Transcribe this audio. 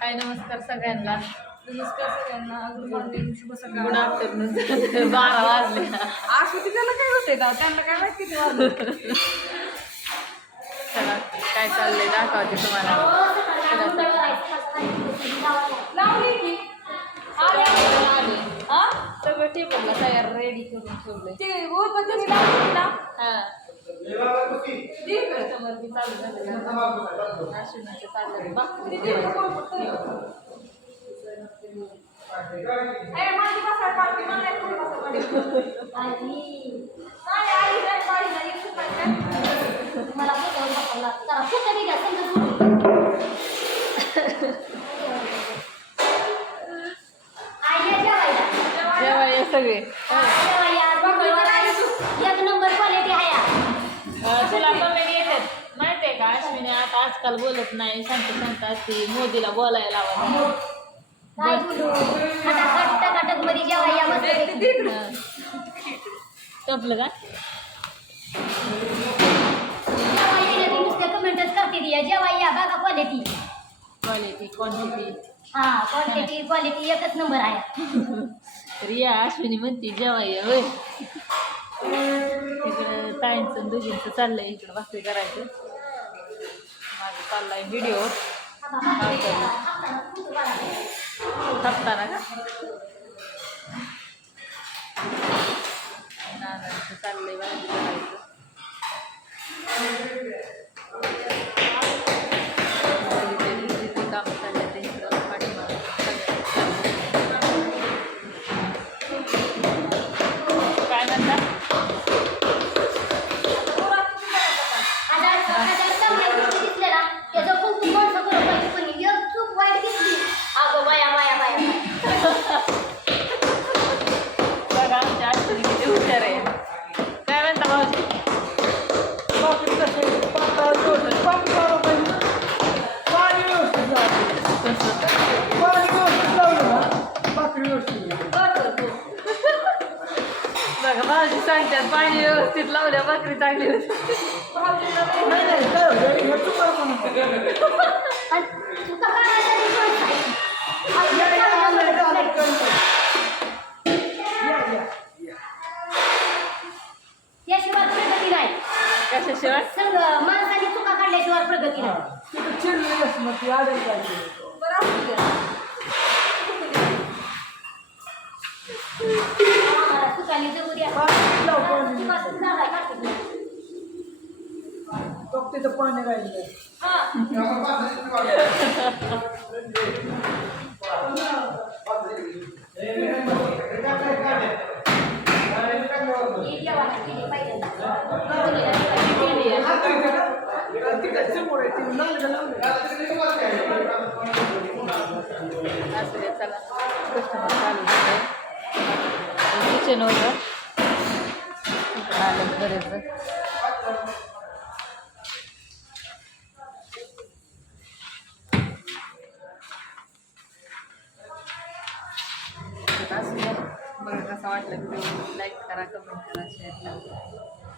हाय नमस्कार सगळ्यांना. नमस्कार सगळ्यांना. गुड मॉर्निंग, शुभ सकाळ. Good afternoon. 12 वाजले. आश्रुती त्याला काय होते ना, त्यांना काय माहिती किती वाजले. चला काय चाललंय दाखवते तुम्हाला. लावली की सगळं टेबलला तयार रेडी करून ठेवलंय. ते होतं तुम्ही लावली ना. हा समोर बी चालू झालं. अश्विनीचं चाललंय भाकरी करायची. माझी बसा पाठी मला थोडी बसा मला जेवाय सगळे. एक नंबर क्वालिटी आहे. तुला कमेंट येतात माहितीये का? अश्विनी आता आजकाल बोलत नाही, शांत असते. मोदीला बोलायला लावा. काय बोलू खटाखट मध्ये जेव्हा या मस्त संपलं का? जेव्हा येईल नुसते कमेंटच करते ती जेव्हा या बघा क्वालिटी क्वांटिटी हा क्वालिटी एकच नंबर आहे. तर या अश्विनी म्हणते जेव्हा ये होय. इकडं ताईंचं दोघींचं चाललंय इकडं भाकरी करायचं. माझं चाललाय व्हिडिओ थापताना का नानांचं चाललंय भाजी करायचं. काम चाललंय ते इकडं पाठीमागं काय म्हणतात. त्याचं खूप माणसं करून पाहिजे पण एक चूक वाईट घेतली अगं बाया बाया बाया बघा आमच्या अश्विनी किती हुशार आहे. काय म्हणता भाऊजी. बघा भाऊजी सांगतात पाणी व्यवस्थित लावल्या भाकरी चांगली होती. याशिवाय प्रगती नाही. कशाशिवाय सगळं माणसाने चुका काढल्याशिवाय प्रगती नाही. बरं असू द्या. आम्हाला चुकाने जगू द्या. चुकाचं जागा टाकत नाही. पाणी राहिलं ही जेवायला केली पहिल्यांदा. असू दे चला कस्टमर चालू झालंय. किचन होतं इकडं आलं बरेच. असू द्या. बघा कसा वाटलं व्हिडिओ. लाईक करा, कमेंट करा, शेअर करा.